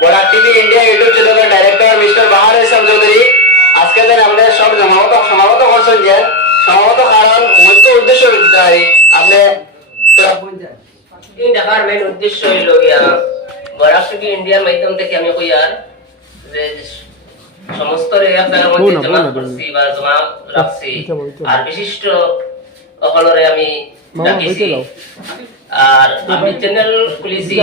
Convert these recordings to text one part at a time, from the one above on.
Barak TV India YouTube চ্যানেলের director mister বাহার ইসলাম চৌধুরী আজকে দিন আমাদের সব সমাগত করছেন যে সমাগত কারণ মুখ্য উদ্দেশ্য আপনি দেখার মেন উদ্দেশ্য হইল বরাক টিভি ইন্ডিয়ার মাধ্যম থেকে আমি কইয়ার যে সমস্ত আপনার মধ্যে জমা করছি বা জমা রাখছি আর বিশিষ্ট সকলরে আমি ডাকিছি আর আমি চ্যানেল খুলেছি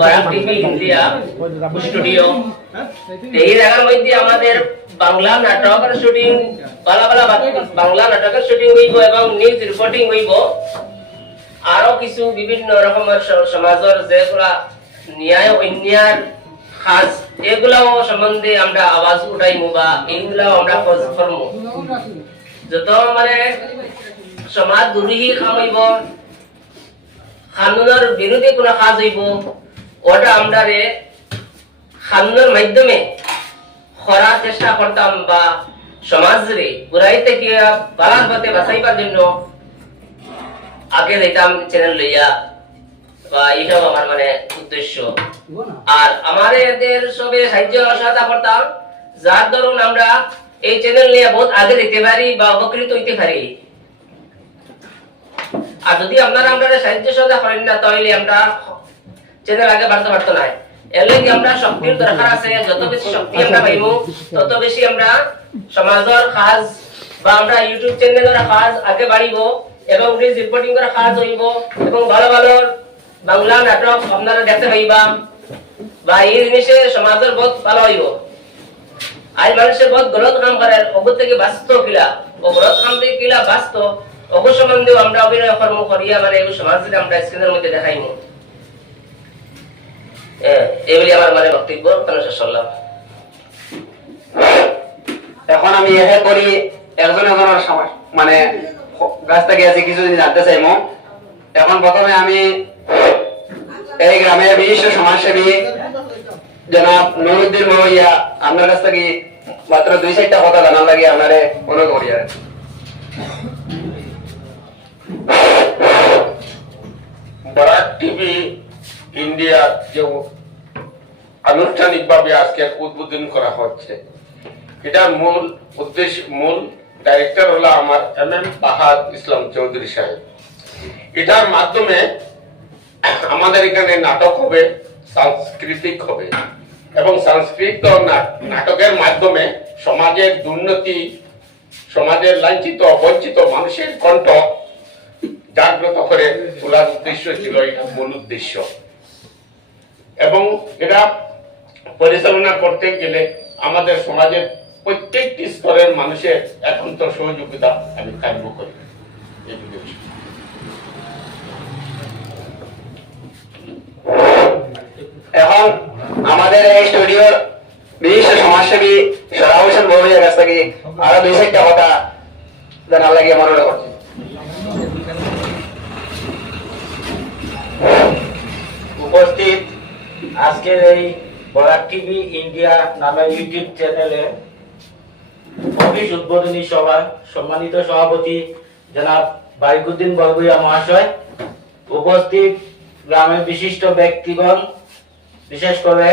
বরাক টিভি ইন্ডিয়া স্টুডিও এই জায়গার মধ্যে আমাদের বাংলা নাটকের শুটিং ভালো বাংলা নাটকের শুটিং হইব এবং নিউজ রিপোর্টিং হইব আরো কিছু বিভিন্ন রকমের সমাজের যেগুলা ন্যায় অন্যায় কাজ এগুলাও সম্বন্ধে আমরা আওয়াজ উঠাইমু বা এইগুলাও আমরা খোঁজ করবো যত মানে সমাজ দুর্নীতি কাম হইব কানুনের বিরোধী কোনো কাজ হইব ওটা আমরা কানুনের মাধ্যমে করার চেষ্টা করতাম বা সমাজরে বুড়াই থেকে বালার পথে বাঁচাইবার জন্য আগে যাইতাম চ্যানেল লইয়া বা এটাও আমার মানে উদ্দেশ্য আর আমাদের সবে সাহায্য সহায়তা করতাম যার ধরুন আমরা এই চ্যানেল নিয়ে বহুত আগে যেতে পারি বা উপকৃত হইতে পারি আর যদি আপনারা আমরা সাহায্য সহায়তা করেন না তাহলে আমরা চ্যানেল আগে বাড়তে পারতো না এর লাগে আমরা শক্তির দরকার আছে যত বেশি শক্তি আমরা পাইবো তত বেশি আমরা সমাজের কাজ বা আমরা ইউটিউব চ্যানেলের কাজ আগে বাড়িব এবং নিউজ রিপোর্টিং করার কাজ হইব এবং ভালো ভালো বাংলা নাটক আপনারা দেখতে পাইবা বা এই জিনিসে সমাজের বহুত ভালো হইব আজ মানুষের বহুত গলত কাম করে ওগুলো থেকে বাঁচত কিলা ও গলত কাম থেকে কিলা বাঁচত ওগু সম্বন্ধেও আমরা অভিনয় কর্ম করিয়া মানে এগুলো সমাজকে আমরা স্ক্রিনের মধ্যে দেখাইমু এগুলি আমার মানে বক্তব্য শেষ করলাম এখন আমি এহে করি একজন একজনের মানে গাছ থেকে আছে কিছু জানতে চাইমু এখন প্রথমে আমি এই গ্রামের বিশিষ্ট সমাজসেবী জনাব নুরুদ্দিন মহইয়া আপনার কাছ থেকে মাত্র 2-4টা কথা জানার লাগে আপনারে অনুরোধ করি বরাক টিভি ইন্ডিয়া যে আনুষ্ঠানিকভাবে আজকে উদ্বোধন করা হচ্ছে এটার মূল উদ্দেশ্য মূল ডাইরেক্টর হলো আমার MM বাহার ইসলাম চৌধুরী সাহেব এটার মাধ্যমে আমাদের এখানে নাটক হবে সাংস্কৃতিক হবে এবং সাংস্কৃতিক নাটকের মাধ্যমে সমাজের দুর্নীতি সমাজের লাঞ্ছিত বঞ্চিত মানুষের কণ্ঠ জাগ্রত করে তোলার উদ্দেশ্য ছিল এটা মূল উদ্দেশ্য এবং এটা পরিচালনা করতে গেলে আমাদের সমাজের প্রত্যেকটি স্তরের মানুষের একান্ত সহযোগিতা আমি কাম্য করি এখন আমাদের এই স্টুডিওর বিশিষ্ট সমাজসেবী সরাহ হোসেন বউয়ের কাছ থেকে আরো 2-4টা কথা জানার লাগে আমার অনুরোধ করছি উপস্থিত আজকের এই বরাক টিভি ইন্ডিয়া নামের ইউটিউব চ্যানেলে অফিস উদ্বোধনী সভা সম্মানিত সভাপতি জনাব বাইকুদ্দিন বরগুইয়া মহাশয় উপস্থিত গ্রামের বিশিষ্ট ব্যক্তিগণ বিশেষ করে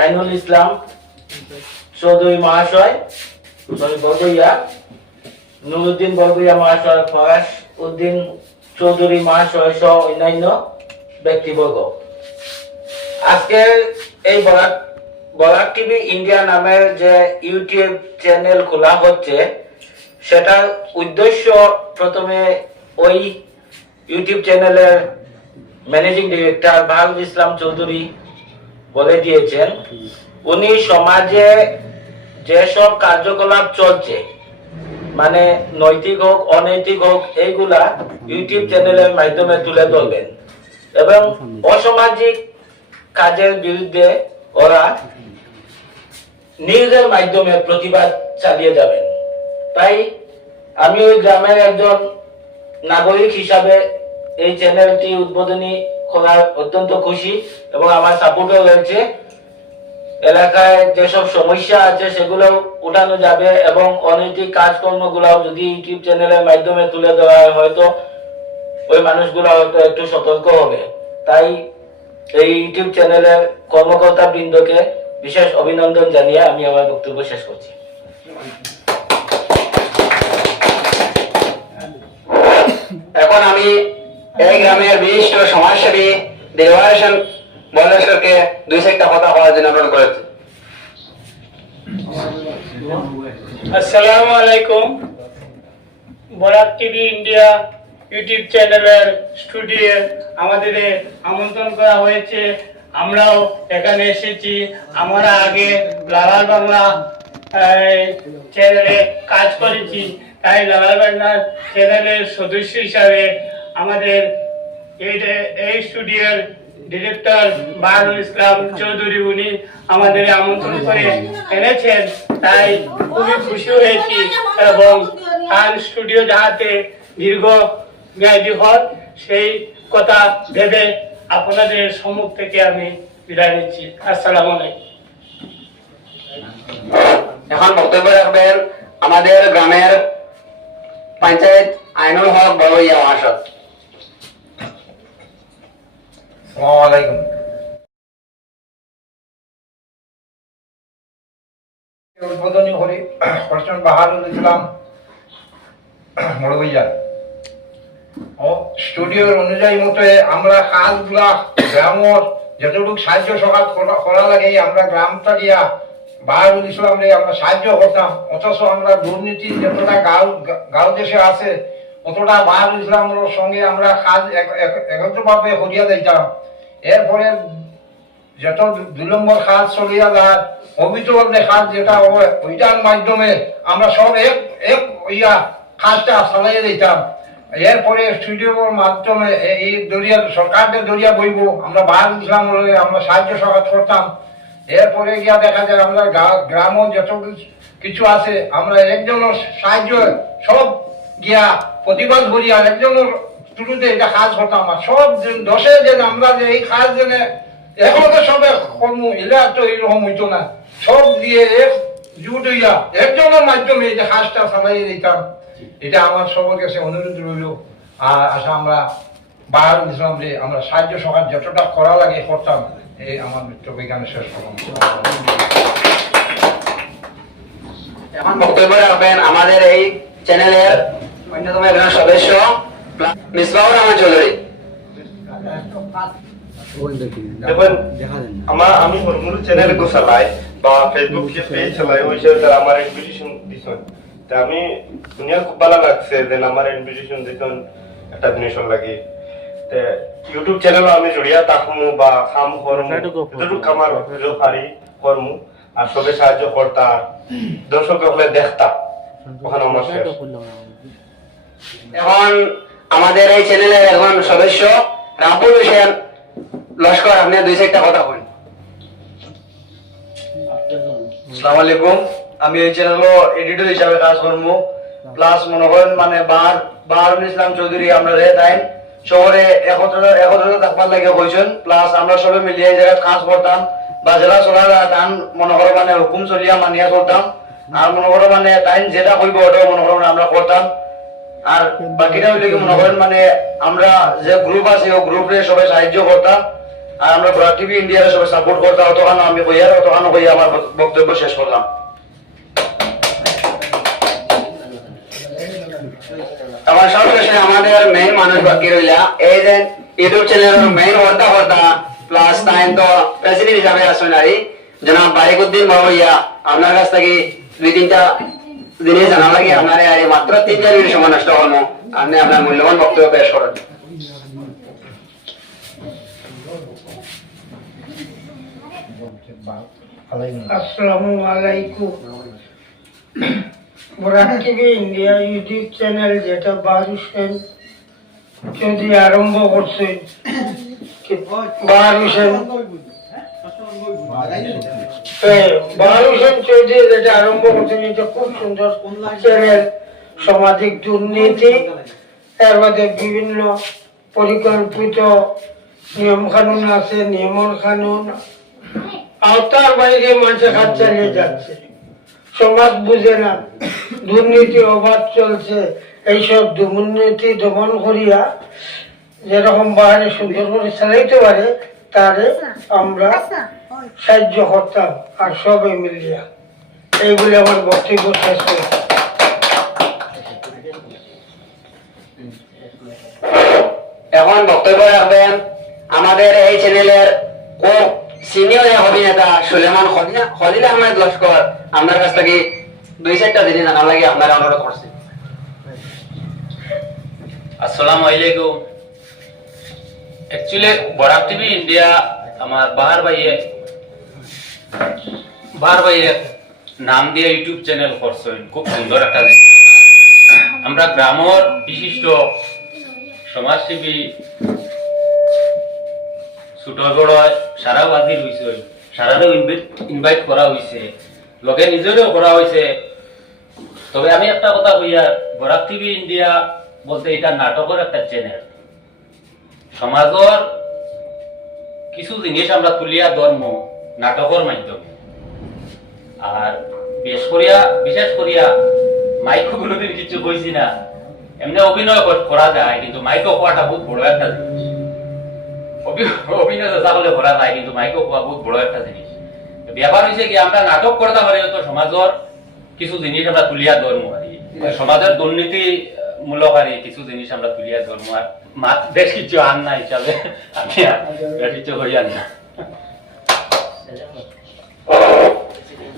আইনুল ইসলাম চৌধুরী মহাশয় বরগুইয়া নুরুদ্দিন বরগুইয়া মহাশয় ফরাস উদ্দিন চৌধুরী মহাশয় সহ অন্যান্য ব্যক্তিবর্গ আজকের এই বরাক টিভি ইন্ডিয়া নামের যে ইউটিউব চ্যানেল খোলা হচ্ছে সেটার উদ্দেশ্য প্রথমে ওই ইউটিউব চ্যানেলের ম্যানেজিং ডিরেক্টর বাহারুল ইসলাম চৌধুরী বলে দিয়েছেন উনি সমাজে যেসব কার্যকলাপ চলছে মানে নৈতিক হোক অনৈতিক হোক এইগুলা ইউটিউব চ্যানেলের মাধ্যমে তুলে ধরবেন এবং অসামাজিক কাজের বিরুদ্ধে ওরা নিউজের মাধ্যমে প্রতিবাদ চালিয়ে যাবেন তাই আমি ওই গ্রামের একজন নাগরিক হিসাবে এই চ্যানেলটি উদ্বোধনী করার অত্যন্ত খুশি এবং আমার সাপোর্টও রয়েছে এলাকায় যেসব সমস্যা আছে সেগুলো উঠানো যাবে এবং অনৈতিক কাজকর্মগুলো যদি ইউটিউব চ্যানেলের মাধ্যমে তুলে দেওয়া হয় হয়তো ওই মানুষগুলো হয়তো একটু সতর্ক হবে তাই এই ইউটিউব চ্যানেলের কর্মকর্তা বৃন্দকে বিশেষ অভিনন্দন জানিয়ে আমি আমার বক্তব্য শেষ করছি। এখন আমি এই গ্রামের বিশিষ্ট সমাজসেবী দিলওয়ার হোসেন বলেশ্বরকে দুই চারটা কথা বলার জন্য অনুরোধ করেছি। আসসালামু আলাইকুম। বরাক টিভি ইন্ডিয়া ইউটিউব চ্যানেলের স্টুডিও আমাদের আমন্ত্রণ করা হয়েছে, আমরাও এখানে এসেছি। আমরা আগে লালাল বাংলা চ্যানেলে কাজ করেছি, তাই লালাল বাংলা চ্যানেলের সদস্য হিসাবে আমাদের এই স্টুডিওর ডিরেক্টর বাহারুল ইসলাম চৌধুরী উনি আমাদের আমন্ত্রণ করে এনেছেন, তাই খুবই খুশি হয়েছি এবং খান স্টুডিও যাহাতে দীর্ঘ মেয়াদী হয় সেই কথা ভেবে আপনাদের সম্মুখ থেকে আমি বিদায় নিচ্ছি। আসসালামু আলাইকুম। এখন বক্তব্য রাখবেন আমাদের গ্রামের পঞ্চায়েত আইনুল হক বড়ইয়া মহাশয়। আসসালামু আলাইকুম। উদ্বোধনী করি হোসেন বাহারুল ইসলাম মরবইয়া ও স্টুডিওর অনুযায়ী মতে আমরা কাজগুলা গ্রামের যতটুকু সাহায্য সকাল করা লাগে আমরা গ্রামটা গিয়া বাহারুল ইসলামরে আমরা সাহায্য করতাম, অথচ আমরা দুর্নীতি যতটা গাঁও দেশে আছে অতটা বাহারুল ইসলামের সঙ্গে আমরা কাজ একত্রভাবে করিয়া দিতাম। এরপরে যত 2 নম্বর কাজ চলিয়া যায় অভিযোগ কাজ যেটা ওইটার মাধ্যমে আমরা সব এক ইয়া কাজটা চালাইয়া দিতাম। এরপরে স্টুডিওর মাধ্যমে এই দরিয়া সরকারদের দরিয়া বইব আমরা বাহারুল ইসলাম আমরা সাহায্য সহায়তা করতাম। এরপরে গিয়া দেখা যায় আমরা গ্রামও যত কিছু আছে আমরা একজনের সাহায্য সব গিয়া প্রতিবাদ করি আর একজনের শুরুতে এটা কাজ করতাম। আর সব দশে যেন আমরা যে এই কাজ যেন এখন তো সবে কর্ম এলে তো এইরকম হইতো না, সব দিয়ে এক জুট হইয়া একজনের মাধ্যমে এই যে কাজটা চালাইয়ে দিতাম। এটা আমার সবার কাছে অনুরোধ রইল। আর আশা আমরা বাহারুল ইসলাম যে আমরা সাহায্য সহায় যতটা করা লাগে করতাম। এই আমার বক্তব্য এখানে শেষ করলাম। এখন বক্তব্য রাখবেন আমাদের এই চ্যানেলের অন্যতম একজন সদস্য মিসবাহুর রহমান চৌধুরী। দেখুন আমি হরমুল চ্যানেল কো চালাই বা ফেসবুক পেজ চালাই, ওই হিসাবে আমার ইনভিটেশন দিছেন। তা আমি দুনিয়া খুব ভালো লাগছে যে আমার ইনভিটেশন দিছেন একটা জিনিসর লাগি। তে ইউটিউব চ্যানেল আমি জড়িয়া তাকমু বা কাম করমু যতটুকু আমার পারি করমু আর সবে সাহায্য করতা দর্শক হলে দেখতা ওখানে আমার শেষ। এখন আমাদের এই চ্যানেলের একজন সদস্য রাব্বুল হোসেন লস্কর, আপনি দুই চারটা কথা বলেন। আসসালামু আলাইকুম। আমি এই চ্যানেলও এডিটর হিসাবে কাজ করবো, প্লাস মনে করেন মানে বাহারুল ইসলাম চৌধুরী আমরা তাই শহরে একত্র থাকবার লাগে কইছেন, প্লাস আমরা সবে মিলিয়ে এই জায়গায় কাজ করতাম বা জেলা চলার টান মনে করো মানে হুকুম চলিয়া মানিয়া চলতাম। আর মনে করো মানে টাইম যেটা কইব ওটাও মনে করো আমরা করতাম। আর বাকিটা হইলে কি মনে করেন মানে আমরা যে গ্রুপ আছে ও গ্রুপে সবাই সাহায্য করতাম আর আমরা বরাক টিভি ইন্ডিয়ার সবাই সাপোর্ট করতাম। অতখানো আমি কইয়ার অতখানো কইয়া আমার বক্তব্য শেষ করলাম। আমার সবশেষে আমাদের মেইন মানুষ বাকি রইলা এই যে ইউটিউব চ্যানেলের মেইন হর্তা প্লাস টাইম তো প্রেসিডেন্ট হিসাবে আসুন আর জনাব বারিকুদ্দিন বাবুইয়া, আপনার কাছ থেকে 2-3টা জিনিস জানা লাগে। আপনার আর মাত্র 3-4 মিনিট সময় নষ্ট করবো, আপনি আপনার মূল্যবান বক্তব্য পেশ করেন। আসসালামু আলাইকুম। Barak TV India YouTube channel যেটা বাহারুল হোসেন চৌধুরী আরম্ভ করছে, বাহারুল হোসেন চৌধুরী যেটা আরম্ভ করছেন এটা খুব সুন্দর চ্যানেল। সামাজিক দুর্নীতি এর মধ্যে বিভিন্ন পরিকল্পিত নিয়ম কানুন আছে, নিয়ম কানুন আওতার বাইরে মানুষের হাত চালিয়ে যাচ্ছে, সমাজ বুঝে না, দুর্নীতি অবাধ চলছে। এইসব দুর্নীতি দমন করিয়া যেরকম বাইরে সুন্দর করে চালাইতে পারে তারে আমরা সাহায্য করতাম আর সবাই মিলিয়া। এইগুলি আমার বক্তব্য শেষ করি। এখন বক্তব্য রাখবেন আমাদের এই চ্যানেলের সিনিয়র অভিনেতা সুলেমান খলিল আহমেদ লস্কর। আপনার কাছ থেকে 2-4টা জিনিস জানার লাগে আপনারা অনুরোধ করছি। আসসালামু আলাইকুম। एक्चुअली बराक टीवी इंडिया আমার বাহার ভাইয়ে নাম দিয়ে ইউটিউব চ্যানেল করছেন, খুব সুন্দর একটা জিনিস। আমরা গ্রামের বিশিষ্ট সমাজসেবী ছোট বড় সারা বাদি রয়েছে, সারারও ইনভাইট করা হয়েছে, লোকে নিজেরও করা হয়েছে। তবে আমি একটা কথা কইয়া, বরাক টিভি ইন্ডিয়া বলতে এটা নাটকের একটা চ্যানেল। সমাজের কিছু জিনিস আমরা তুলিয়া ধর্ম নাটকের মাধ্যমে, আর বিশেষ করিয়া মাইকো কোনোদিন কিছু কইছি না, এমনি অভিনয় করা যায়, কিন্তু মাইকো হওয়াটা বহুত বড় একটা জিনিস। অভিনয় সকলে করা যায়, কিন্তু মাইকো হওয়া বহুত বড় একটা জিনিস। ব্যাপার হয়েছে কি, আমরা নাটক করতে পারি তো সমাজের কিছু জিনিস আমরা তুলিয়া ধর্ম, আর সমাজের দুর্নীতি মূলক আর কিছু জিনিস আমরা তুলিয়া ধর্ম, আর বেশ কিছু আন না হিসাবে আমি বেশ কিছু হইয়ান না।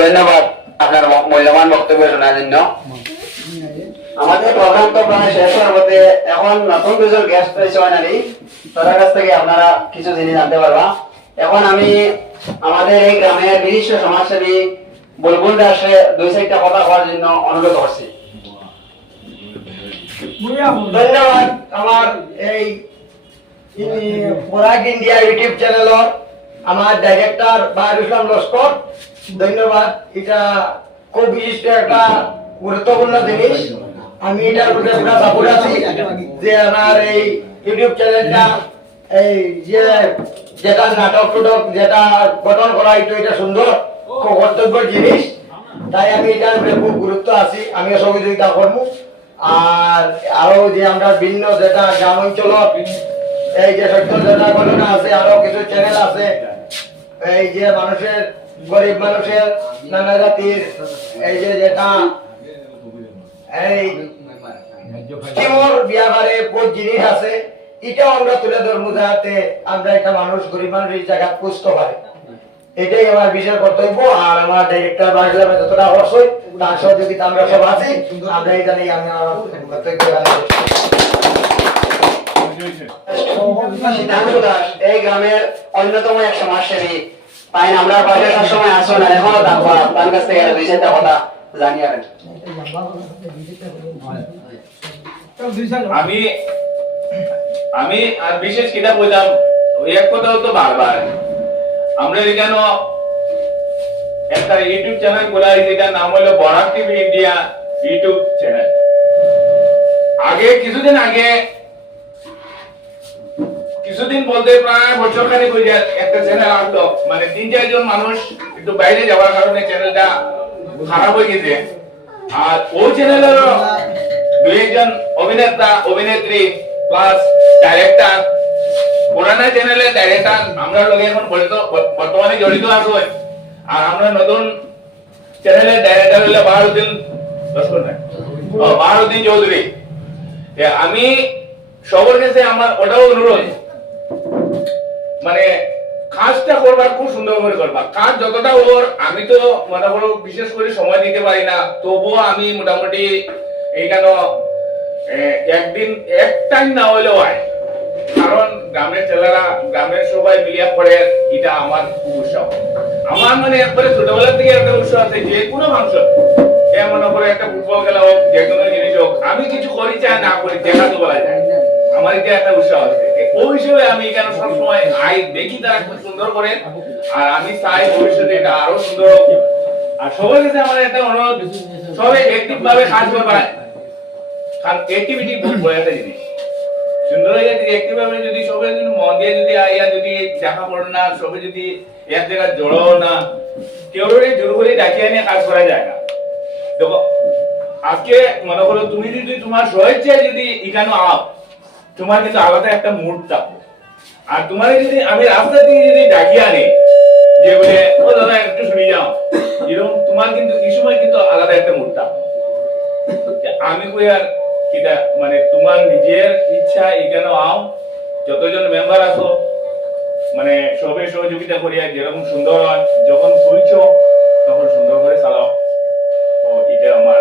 ধন্যবাদ আপনার মূল্যবান বক্তব্য শোনার জন্য। আমাদের প্রোগ্রাম তো প্রায় শেষ হওয়ার মধ্যে, এখন নতুন দুজন গেস্ট রয়েছে ফাইনালি, তাদের কাছ থেকে আপনারা কিছু জিনিস জানতে পারবা। এখন আমি আমাদের এই গ্রামের বিশিষ্ট সমাজসেবী বুলবুল দাসে 2-4টা কথা বলার জন্য অনুরোধ করছি। ধন্যবাদ আমার এই বরাক ইন্ডিয়া ইউটিউব চ্যানেলের আমার ডাইরেক্টর বাহার ইসলাম লস্কর। ধন্যবাদ, এটা খুব বিশিষ্ট একটা গুরুত্বপূর্ণ জিনিস। আমি এটার প্রতি পুরা সাপোর্ট আছি যে আমার এই ইউটিউব চ্যানেলটা এই যেটা নাটক টুটক যেটা গঠন করা হইতো, এটা সুন্দর খুব কর্তব্যের জিনিস। তাই আমি এটার উপরে খুব গুরুত্ব আছি, আমিও সহযোগিতা করবো। আর আরো যে আমরা ভিন্ন যেটা গ্রাম অঞ্চল এই যে সত্য যেটা ঘটনা আছে, আরো কিছু চ্যানেল আছে এই যে মানুষের গরিব মানুষের নানা জাতির এই যে যেটা এই স্কিমর ব্যাপারে বহুত জিনিস আছে, এটাও আমরা তুলে ধরবো যাতে আমরা একটা মানুষ গরিব মানুষ এই জায়গা পুষতে পারে। এটাই আমার বিশেষ কর্তব্য। আর আমার ডাইরেক্টর বাংলা যতটা অবশ্যই তার সহযোগিতা আমরা সব আছি, আমরা এই জানি আমি আমার কর্তব্য সিদ্ধান্ত দাস এই গ্রামের অন্যতম এক সমাজসেবী, তাই আমরা পাশে সবসময় আসো না, এখনো থাকবা। তার কাছ থেকে 2-4টা কথা জানিয়ে আমি আর বিশেষ কিনা বললাম, ওই এক কথাও তো বারবার আমরা এখানে একটা ইউটিউব চ্যানেল খোলা হয়েছে, এটার নাম হলো Barak TV India YouTube channel. কিছুদিন বলতে প্রায় বছর খানিক হয়ে যায় একটা চ্যানেল আসলো, মানে 3-4 জন মানুষ একটু বাইরে যাওয়ার কারণে চ্যানেলটা খারাপ হয়ে গেছে। আর ওই চ্যানেলের 2-1 জন অভিনেতা অভিনেত্রী প্লাস ডাইরেক্টর, পুরানা চ্যানেলের ডাইরেক্টর আমরা লোকে এখন বর্তমানে জড়িত আছো। আর আমরা নতুন চ্যানেলের ডাইরেক্টর হলো বাহারুদ্দিন চৌধুরী। আমি সবার কাছে আমার ওটাও অনুরোধ, মানে কাজটা করবার খুব সুন্দর করে করবা। কাজ যতটা ওর, আমি তো মনে করো বিশেষ করে সময় দিতে পারি না, তবুও আমি মোটামুটি এইখানে একদিন এক টাইম না হইলেও হয়, কারণ গ্রামের ছেলেরা গ্রামের সবাই মিলিয়া পড়ে, এটা আমার খুব উৎসাহ। আমার মানে একবারে ছোটবেলা থেকে একটা উৎসাহ আছে, যে কোনো ফাংশন মনে করে একটা ফুটবল খেলা হোক, যে কোনো জিনিস হোক, আমি কিছু করি চাই না করি দেখা তো বলা যায়, আমার এটা একটা উৎসাহ আছে। ওই হিসেবে আমি এখানে সবসময় দেখি তারা খুব সুন্দর করে, আর আমি চাই ভবিষ্যতে এটা আরো সুন্দর হোক। আর সবার কাছে আমার একটা অনুরোধ, সবাই অ্যাক্টিভ ভাবে কাজ করবে, কারণ অ্যাক্টিভিটি খুব বড় একটা জিনিস। সুন্দর হয়ে গেছে অ্যাক্টিভ ভাবে যদি সবাই যদি মন দিয়ে যদি আইয়া যদি দেখা পড়ে না, সবাই যদি এক জায়গায় জড়ো না, কেউ জোর করে ডাকিয়ে নিয়ে কাজ করা যায় না। দেখো আজকে মনে করো তুমি যদি তোমার স্বেচ্ছায় যদি এখানে আও, তোমার কিন্তু আলাদা একটা মুড থাকবে। আর তোমার যদি আমি রাস্তা থেকে যদি ডাকি আনি যে বলে ও দাদা একটু শুনে যাও, এরকম তোমার কিন্তু এই সময় কিন্তু আলাদা একটা মুডটা। আমি কই আর এটা মানে তোমার নিজের ইচ্ছা এখানে আও, যতজন মেম্বার আছো মানে সবে সহযোগিতা করিয়া যেরকম সুন্দর হয়, যখন খুলছো তখন সুন্দর করে চালাও। তো এটা আমার